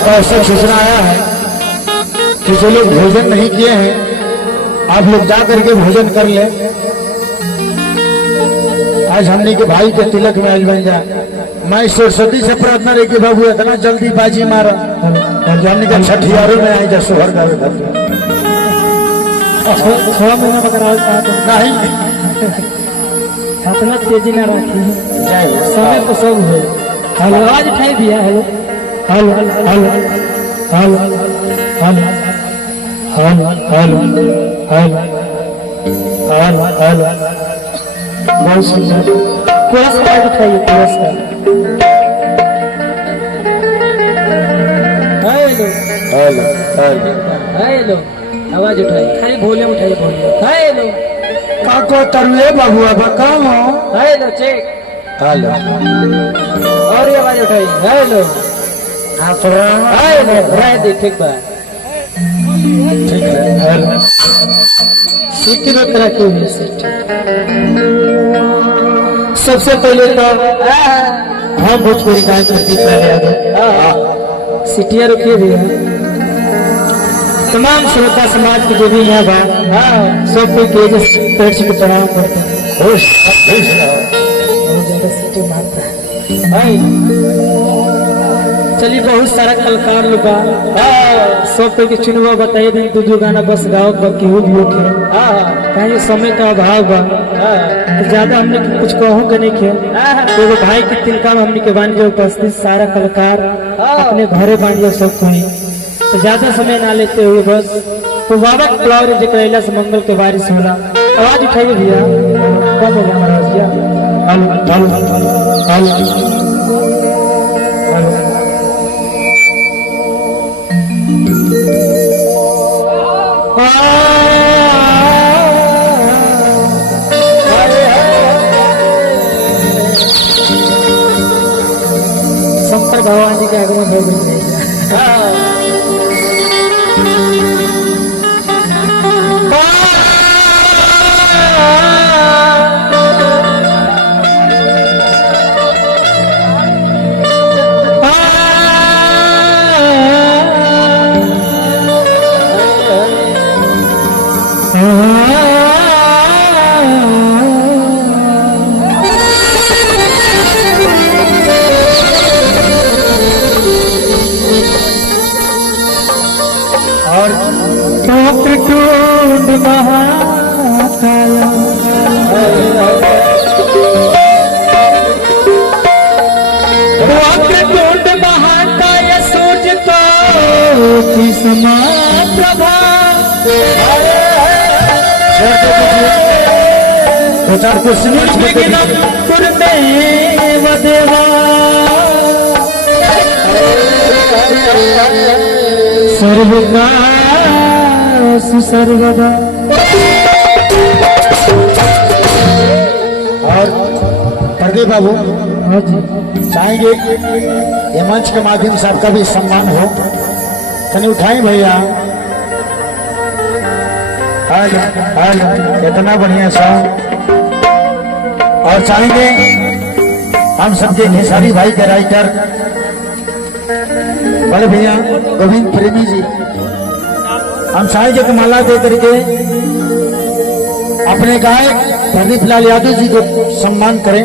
एक आवश्यक सूचना आया है कि जो लोग भोजन नहीं किए हैं आप लोग जा करके भोजन कर ले। आज हमने के भाई के तिलक में आज बन जाए। मैं सरस्वती से प्रार्थना रही कि बाबू इतना जल्दी बाजी मारा हमने के छठियारों में आई जा सोहर का थोड़ा महीना पकड़ा नहीं अपना तेजी ना रखी समय तो सब है। हेलो आवाज उठाई दिया। Hello hello hello hello hello hello hello hello hello hello बहुत सुंदर पूरा समय उठाइए पूरा समय। हेलो हेलो हेलो हेलो आवाज उठाइए खाली वॉल्यूम उठाइए वॉल्यूम। हेलो काको तरुए बाबू अब काम हो। हेलो चेक हेलो और ये आवाज उठाइए। हेलो आप हेलो रह दे ठीक बा ठीक है। हेलो सीटी में तरह की हुई सीटी। सबसे पहले तो हम भोजपुरी गाय प्रति सीटियाँ रुकी हुई है। तमाम श्रोता समाज के जो भी यहाँ बा सब कोई तेज पेट से प्रणाम करते हैं। बहुत ज्यादा सीटी मारता है। चलिए बहुत सारा कलाकार लोग सब कोई के चुनवा बताइए दिन दो गाना बस गाओ केहू भी होके कहीं समय का अभाव बा तो ज्यादा हमने कुछ कहूँ के नहीं खे। तो भाई के तिलका में हमने के बानी उपस्थित सारा कलाकार अपने घरे बानी सब कोई तो ज्यादा समय ना लेते हुए बस तो बाबा फ्लावर जो कैला से मंगल के बारिश होला आवाज उठाइए भैया। कब हो गया हमारा भैया। Hello hello hello hello Shankar भगवान जी के आगमन हो गई। और टूट महाकाया टूट महाकाय सूझ को समा प्रभा प्रचार को देवा सर्वदा सुसर्वदा। और प्रदीप बाबू हाँ जी चाहेंगे ये मंच के माध्यम से आपका भी सम्मान हो। कहीं उठाएं भैया। हेलो हेलो कितना बढ़िया सॉन्ग। और चाहेंगे हम सबके खेसारी भाई के राइटर बड़े भैया गोविंद प्रेमी जी हम चाहेंगे कि माला दे करके अपने गायक प्रदीप लाल यादव जी को सम्मान करें।